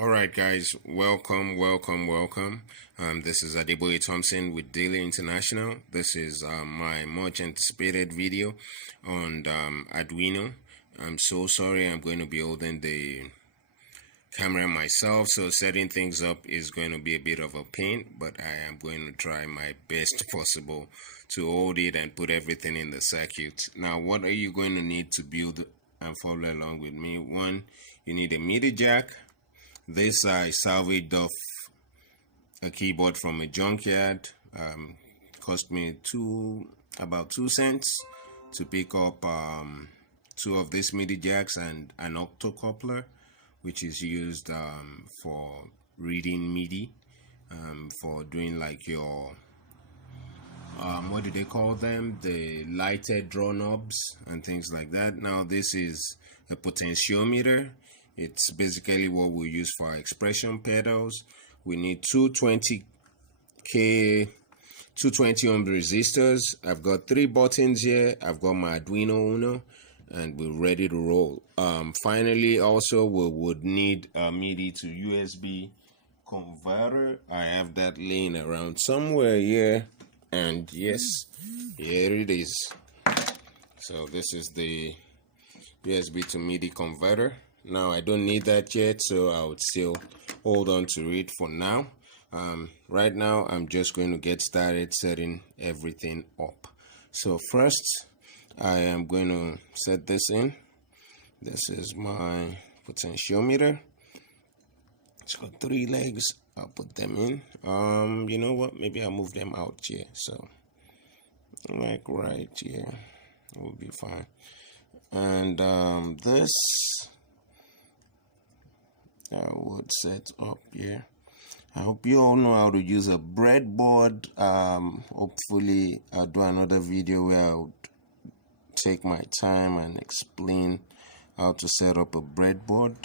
All right, guys, welcome. This is Adeboye Thompson with Daily International. This is my much anticipated video on Arduino. I'm so sorry, I'm going to be holding the camera myself, so setting things up is going to be a bit of a pain, but I am going to try my best possible to hold it and put everything in the circuit. Now, what are you going to need to build and follow along with me? One, you need a Midi jack. This I salvaged off a keyboard from a junkyard. Cost me about 2 cents to pick up two of these MIDI jacks and an octocoupler, which is used for reading MIDI, for doing like your what do they call them, the lighted draw knobs and things like that. Now this is a potentiometer. It's basically what we use for our expression pedals. We need 220 ohm resistors. I've got 3 buttons here. I've got my Arduino Uno, and we're ready to roll. Finally, also we would need a MIDI to USB converter. I have that laying around somewhere here, and yes, here it is. So this is the USB to MIDI converter. Now I don't need that yet, so I would still hold on to it for now. Right now I'm just going to get started setting everything up. So first I am going to set this in. This is my potentiometer. It's got 3 legs. I'll put them in. You know what, maybe I'll move them out here, so like right here will be fine. And this I would set up here. I hope you all know how to use a breadboard. Hopefully I'll do another video where I'll take my time and explain how to set up a breadboard.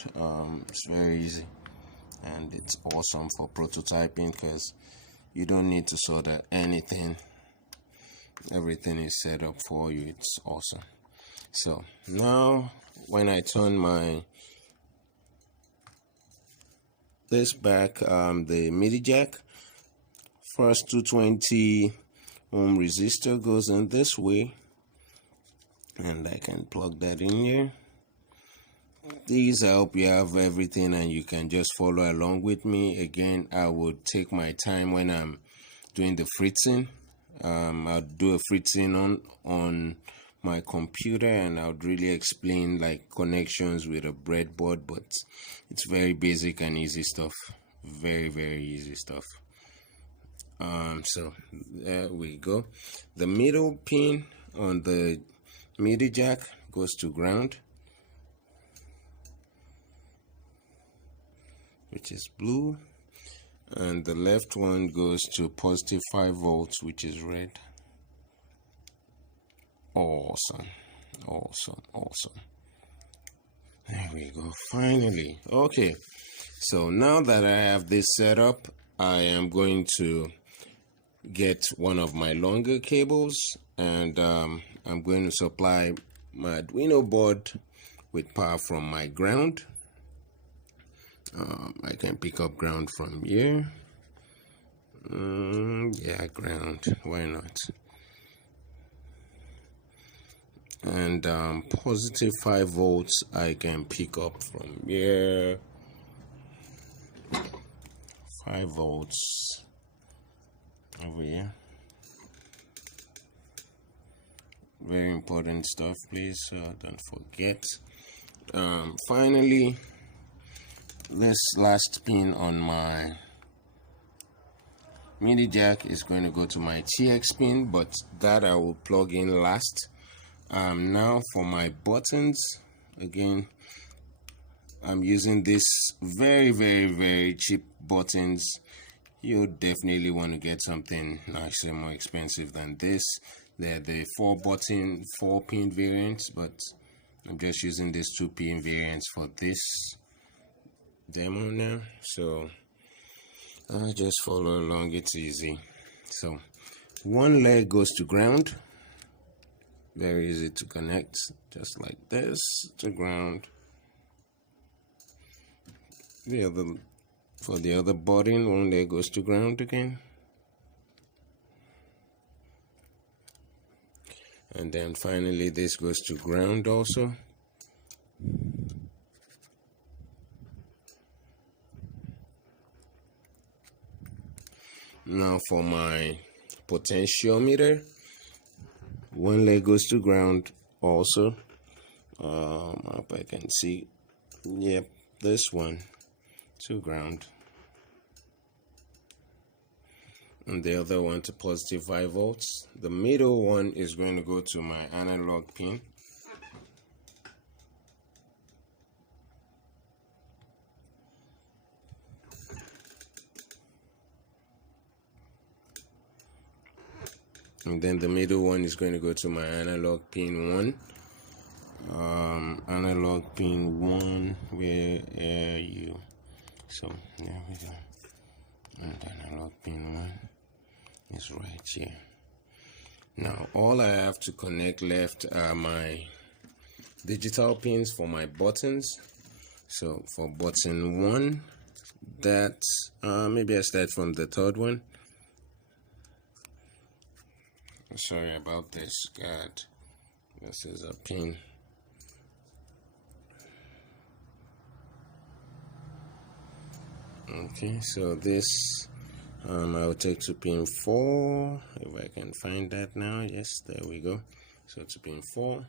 It's very easy and it's awesome for prototyping because you don't need to solder anything. Everything is set up for you. It's awesome. So now when I turn this back, the MIDI jack, first 220 ohm resistor goes in this way, and I can plug that in here. These, I hope you have everything and you can just follow along with me. Again, I would take my time when I'm doing the fritzing. I'll do a fritzing on my computer, and I would really explain like connections with a breadboard, but it's very basic and easy stuff. Very easy stuff. So there we go. The middle pin on the MIDI jack goes to ground, which is blue, and the left one goes to positive 5 volts, which is red. Awesome. There we go, finally. Okay, so now that I have this set up, I am going to get one of my longer cables, and I'm going to supply my Arduino board with power from my ground. I can pick up ground from here. Yeah, ground, why not? And positive 5 volts I can pick up from here. 5 volts over here. Very important stuff, please, don't forget. Finally, this last pin on my MIDI jack is going to go to my TX pin, but that I will plug in last. Now for my buttons, again I'm using this very cheap buttons. You definitely want to get something actually more expensive than this. They're the 4-pin variants, but I'm just using this 2-pin variants for this demo now, so just follow along, it's easy. So one leg goes to ground. Very easy to connect, just like this to ground. the other, for the other button, one leg goes to ground again. And then finally this goes to ground also. Now for my potentiometer, one leg goes to ground also. Hope I can see. Yep, this one to ground. And the other one to positive 5 volts. The middle one is going to go to my analog pin. And then the middle one is going to go to my analog pin 1. Analog pin 1, where are you? So there we go. And analog pin 1 is right here. Now all I have to connect left are my digital pins for my buttons. So for button 1, that's maybe I start from the third one. Sorry about this, God. This is a pin. Okay, so this I will take to pin 4, if I can find that now. Yes, there we go. So to pin 4,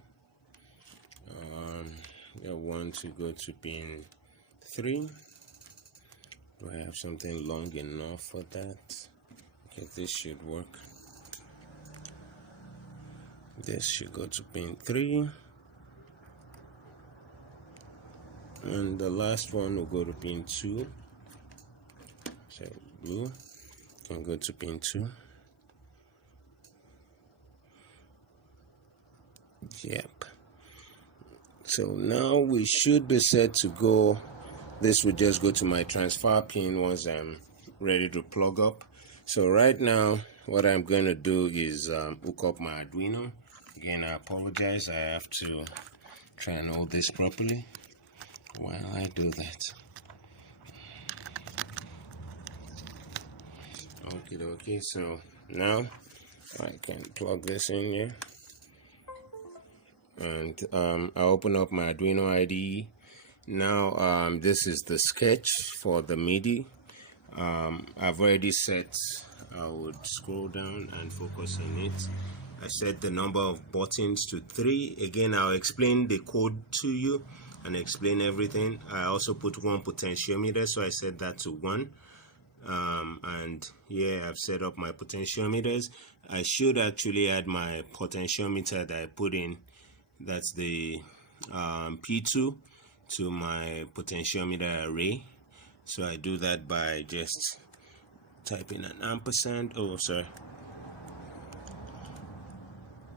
I want to go to pin 3. Do I have something long enough for that? Okay, this should work. This should go to pin 3, and the last one will go to pin 2. So blue can go to pin 2. Yep. So now we should be set to go. This will just go to my transfer pin once I'm ready to plug up. So right now what I'm going to do is hook up my Arduino. Again, I apologize, I have to try and hold this properly while I do that. Okay, so now I can plug this in here, and I open up my Arduino IDE. Now this is the sketch for the Midi. I've already set, I would scroll down and focus on it. I set the number of buttons to 3. Again, I'll explain the code to you and explain everything. I also put 1 potentiometer, so I set that to 1. And here I've set up my potentiometers. I should actually add my potentiometer that I put in, that's the P2, to my potentiometer array. So I do that by just typing an ampersand,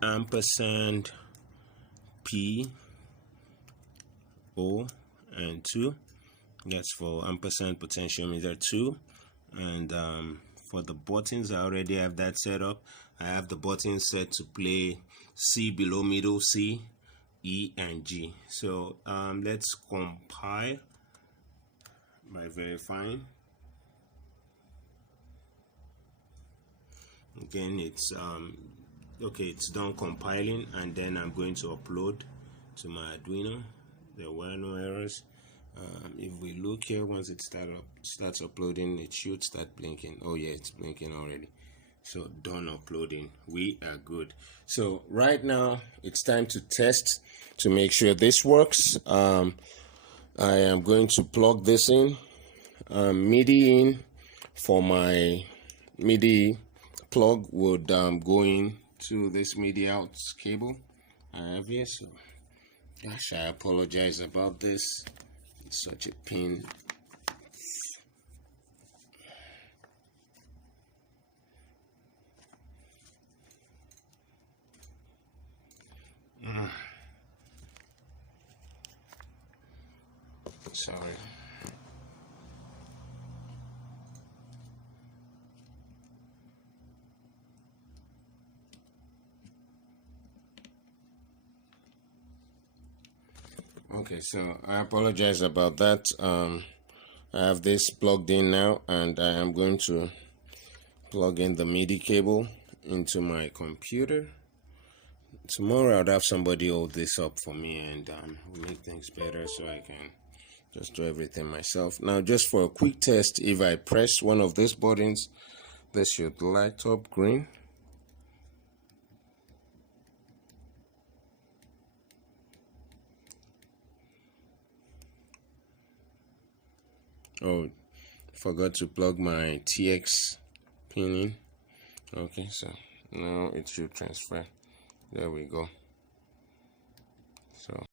ampersand P O and 2. That's for ampersand potentiometer 2. And for the buttons, I already have that set up. I have the buttons set to play C below middle, C, E, and G. So let's compile by verifying. Again, it's okay, it's done compiling, and then I'm going to upload to my Arduino. There were no errors. If we look here, once it starts uploading, it should start blinking. Oh yeah, it's blinking already. So done uploading, we are good. So right now it's time to test to make sure this works. I am going to plug this in, Midi in. For my Midi plug would go in to this Midi out cable I have here. So gosh, I apologize about this. It's such a pain. Sorry. Okay, so I apologize about that. I have this plugged in now, and I am going to plug in the Midi cable into my computer. Tomorrow I'd have somebody hold this up for me, and make things better so I can just do everything myself. Now, just for a quick test, if I press one of these buttons, this should light up green. Oh, forgot to plug my TX pin in. Okay, so now it should transfer. There we go. So